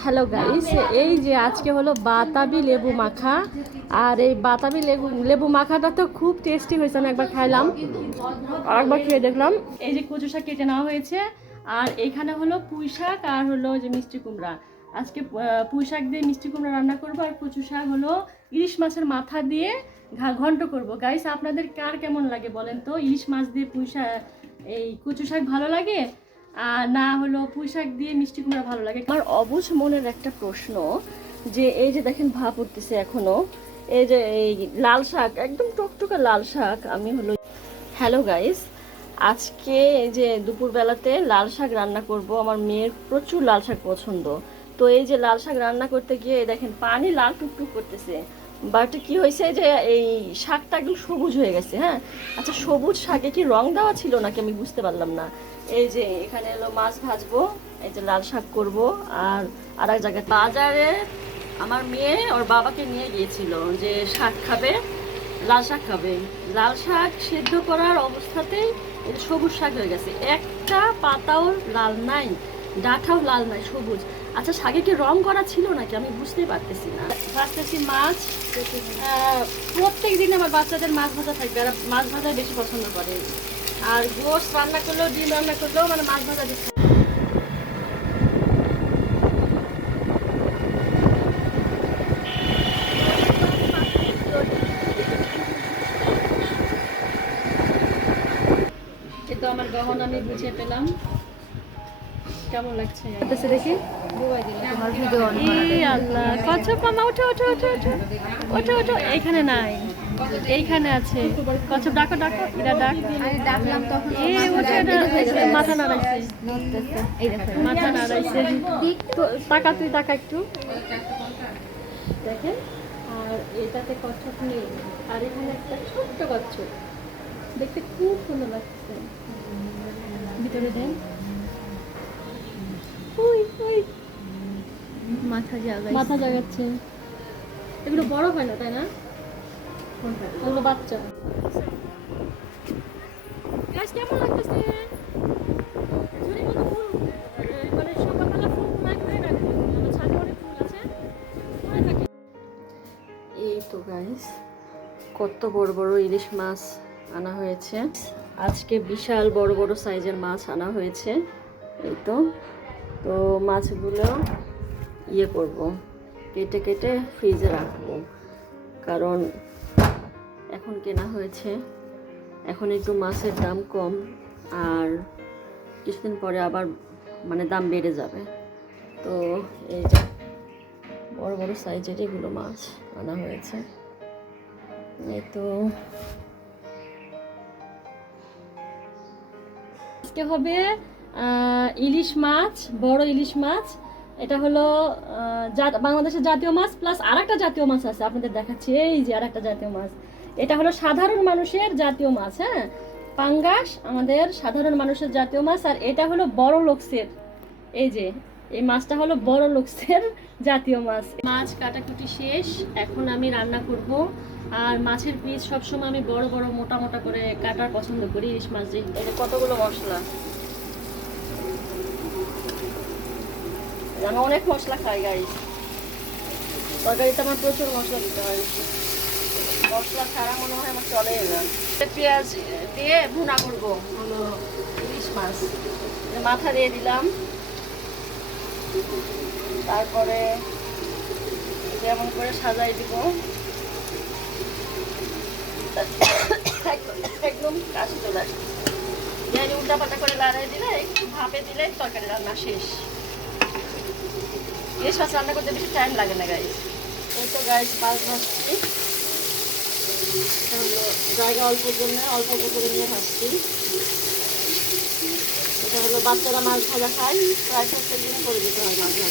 Hello guys, এই যে আজকে হলো বাতাবি লেবু মাখা। আর এই বাতাবি লেবু মাখাটা তো খুব টেস্টি হয়েছে। আমি একবার খাইলাম আর একবার খেয়ে দেখলাম। এই যে কচু শাক কেটে নেওয়া হয়েছে, আর এইখানে হলো পুঁই শাক আর হলো যে মিষ্টি কুমড়া। আজকে পুঁই শাক দিয়ে মিষ্টি কুমড়া রান্না করবো, আর কচু শাক হলো ইলিশ মাছের মাথা দিয়ে ঘন্ট করবো। গাইস, আপনাদের কার কেমন লাগে বলেন তো? ইলিশ মাছ দিয়ে পুঁই শাক, এই কচু শাক ভালো লাগে আর না হলো পুঁই শাক দিয়ে মিষ্টি কুমড়া ভালো লাগে? আমার অবুঝ মনের একটা প্রশ্ন, যে এই যে দেখেন ভাপ উঠতেছে এখনো, এই যে এই লাল শাক, একদম টকটকা লাল শাক। আমি হলো হ্যালো গাইস, আজকে এই যে দুপুরবেলাতে লাল শাক রান্না করব। আমার মেয়ের প্রচুর লাল শাক পছন্দ। তো এই যে লাল শাক রান্না করতে গিয়ে দেখেন পানি লাল টুকটুক করতেছে, বাট কি হয়েছে যে এই শাকটা একদম সবুজ হয়ে গেছে। হ্যাঁ, আচ্ছা, সবুজ শাকে কি রং দেওয়া ছিল নাকি আমি বুঝতে পারলাম না। এই যে এখানে এলো মাছ ভাজবো, এই যে লাল শাক করব। আর এক জায়গায় বাজারে আমার মেয়ে ওর বাবাকে নিয়ে গিয়েছিল যে শাক খাবে, লাল শাক খাবে। লাল শাক সেদ্ধ করার অবস্থাতেই সবুজ শাক হয়ে গেছে, একটা পাতাও লাল নাই, ডাঁটাও লাল নাই, সবুজ। আচ্ছা, শাকে কি রং করা ছিল নাকি আমি বুঝতেই পারতেছি না। ভাজতেছি মাছ। প্রত্যেক দিন আমার বাচ্চাদের মাছ ভাজা থাকবে, আর মাছ ভাজা বেশি পছন্দ করে। আর গোশ রান্না করলেও, ডিম রান্না করলেও মানে মাছ ভাজা বেশি। তো আমার গহনা আমি বুঝে পেলাম। কেমন লাগছে দেখি? আল্লাহ, কচ্ছপ মামা ওঠো ওঠো ওঠো ওঠো ওঠো ওঠো। এইখানে নাই, এইখানে আছে কচ্ছপ। ডাকো ডাকো, এরা ডাক। মাথা নাড়াইছে, মাথা নাড়াইছে। টাকা, তুই টাকা একটু দেখেন। আর এটাতে কচ্ছপ নেই, আর এখানে একটা ছোট্ট কচ্ছপ, দেখতে খুব সুন্দর লাগছে। ভিতরে দেন। মাথা জাগাচ্ছে। এগুলো বড় হয় না, তাই না? এগুলো বাচ্চা। কেমন লাগতেছে? মানে সকালবেলা ফুল ঘুরে রাখবো, আমার ছাদে অনেক ফুল আছে, ঘুরে থাকে। এই তো গাইস, কত বড় বড় ইলিশ মাছ আনা হয়েছে আজকে। বিশাল বড় বড় সাইজের মাছ আনা হয়েছে। এই তো মাছগুলো ইয়ে করব, কেটে কেটে ফ্রিজে রাখবো, কারণ এখন কেনা হয়েছে, এখন একটু মাছের দাম কম, আর কিছুদিন পরে আবার মানে দাম বেড়ে যাবে। তো এই যে বড় বড় সাইজের এগুলো মাছ আনা হয়েছে। এই তো আজকে হবে ইলিশ মাছ, বড় ইলিশ মাছ। এটা হলো বাংলাদেশের জাতীয় মাছ, প্লাস আর একটা জাতীয় মাছ আছে, আপনাদের দেখাচ্ছি। এই যে আর একটা জাতীয় মাছ, এটা হলো সাধারণ মানুষের জাতীয় মাছ। হ্যাঁ, পাঙ্গাস আমাদের সাধারণ মানুষের জাতীয় মাছ। আর এটা হলো বড় লোকসের, এই যে এই মাছটা হলো বড় লোকসের জাতীয় মাছ। মাছ কাটাকুটি শেষ, এখন আমি রান্না করব। আর মাছের পিস সবসময় আমি বড় বড় মোটা মোটা করে কাটার পছন্দ করি ইলিশ মাছ দিয়ে। এই যে কতগুলো মশলা, আমি অনেক মশলা খাই গাইস। তরকারিতে আমার প্রচুর মশলা দিতে হয়, মশলা ছাড়া মনে হয় আমার চলে না। পেঁয়াজ দিয়ে ভুনা করবো হলো ইলিশ মাছ। মাথা দিয়ে দিলাম, তারপরে যেমন করে সাজাই দিব, একদম কাশি চলে আসে। উল্টা পাল্টা করে লাড়াই দিলে, একটু ভাপে দিলে তরকারি রান্না শেষ। ইলিশ মাছ রান্না করতে বেশি টাইম লাগে না গাইস। এই তো গাইস মাছ ভাজছি, জায়গা অল্পর জন্য অল্প অল্প করে নিয়ে ভাজছি। এটা হলো বাচ্চারা মাছ ভাজা খায়, প্রায় প্রত্যেক দিনে করে দিতে হয় মাছ ভাজা।